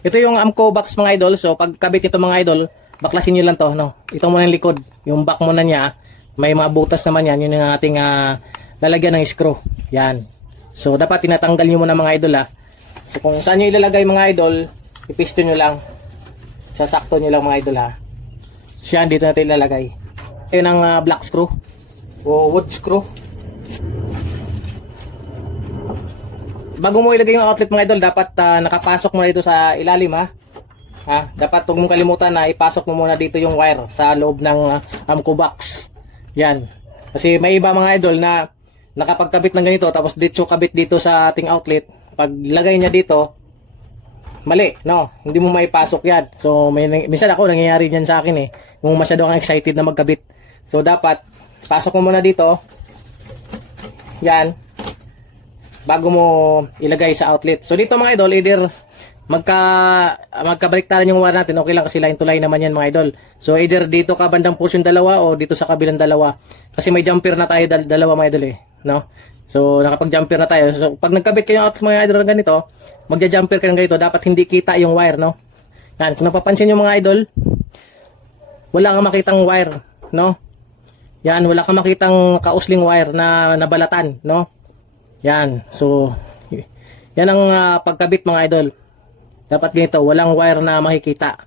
Ito yung Amco box mga idol. So pag kabit ito mga idol, baklasin nyo lang to, no? Ito muna yung likod, yung back muna niya, may mga butas naman yan, yun yung ating lalagyan ng screw. Yan. So dapat tinatanggal nyo muna mga idol So kung saan nyo ilalagay mga idol, ipiston nyo lang. Sasakto nyo lang mga idol So yan, dito natin ilalagay. Yun ang black screw o wood screw. Bago mo ilagay yung outlet mga idol, dapat nakapasok mo dito sa ilalim dapat huwag mong kalimutan na ipasok mo muna dito yung wire sa loob ng Amco box. Yan. Kasi may iba mga idol na nakapagkabit ng ganito tapos dito kabit dito sa ating outlet. Pag lagay niya dito, mali, no? Hindi mo maipasok yan. So minsan ako nangyayari diyan sa akin kung masyado kang excited na magkabit. So dapat pasok mo muna dito. Yan. Bago mo ilagay sa outlet. So dito mga idol, either magkabaliktaran yung wire natin, okay lang kasi line to line naman yan mga idol. So either dito ka bandang portion dalawa o dito sa kabilang dalawa. Kasi may jumper na tayo dalawa mga idol no? So nakapag-jumper na tayo. So pag nagkabit kayo out mga idol ng ganito, magja-jumper ka ng ganito, dapat hindi kita yung wire, no? Yan, kung napapansin nyo mga idol, wala kang makitang wire, no? Yan, wala kang makitang kausling wire na nabalatan, no? Yan, so yan ang pagkabit mga idol. Dapat ganito, walang wire na makikita.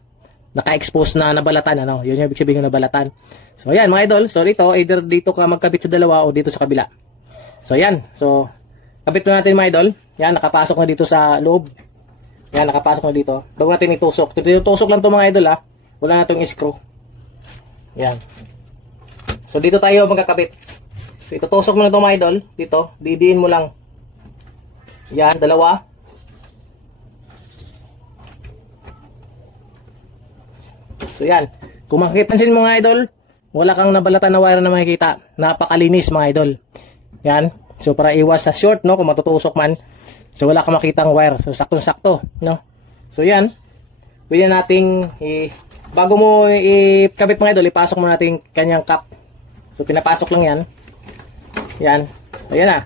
Naka-expose na nabalatan, ano? Yun yung ibig sabihin ng nabalatan. So yan mga idol, so dito, either dito ka magkabit sa dalawa o dito sa kabila. So yan, so kabit na natin mga idol. Yan, nakapasok na dito sa loob. Yan, nakapasok na dito. Bago natin itusok. Tutusok lang to mga idol Wala na itong screw. Yan. So dito tayo magkakabit. So itutusok mo na ito mga idol. Dito, didiin mo lang. Yan, dalawa. So yan. Kung makipansin mo mga idol, wala kang nabalatan na wire na makikita. Napakalinis mga idol. Yan. So para iwas sa short, no, kung matutusok man. So wala kang makitang wire. So saktong-sakto, no. So yan. Pwede nating bago mo ikabit mga idol, ipasok mo natin kanyang cap. So pinapasok lang yan. Yan. So yan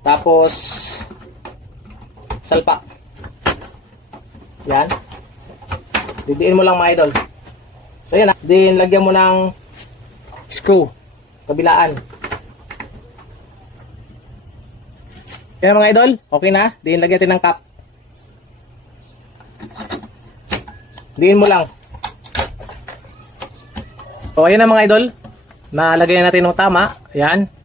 Tapos salpak. Yan. Didiin mo lang mga idol. So yan Din lagyan mo ng screw kabilaan. Yan mga idol, okay na. Diin lagyan natin ng cap. Diin mo lang. So ayan na mga idol, nalagyan natin ng tama. Yan.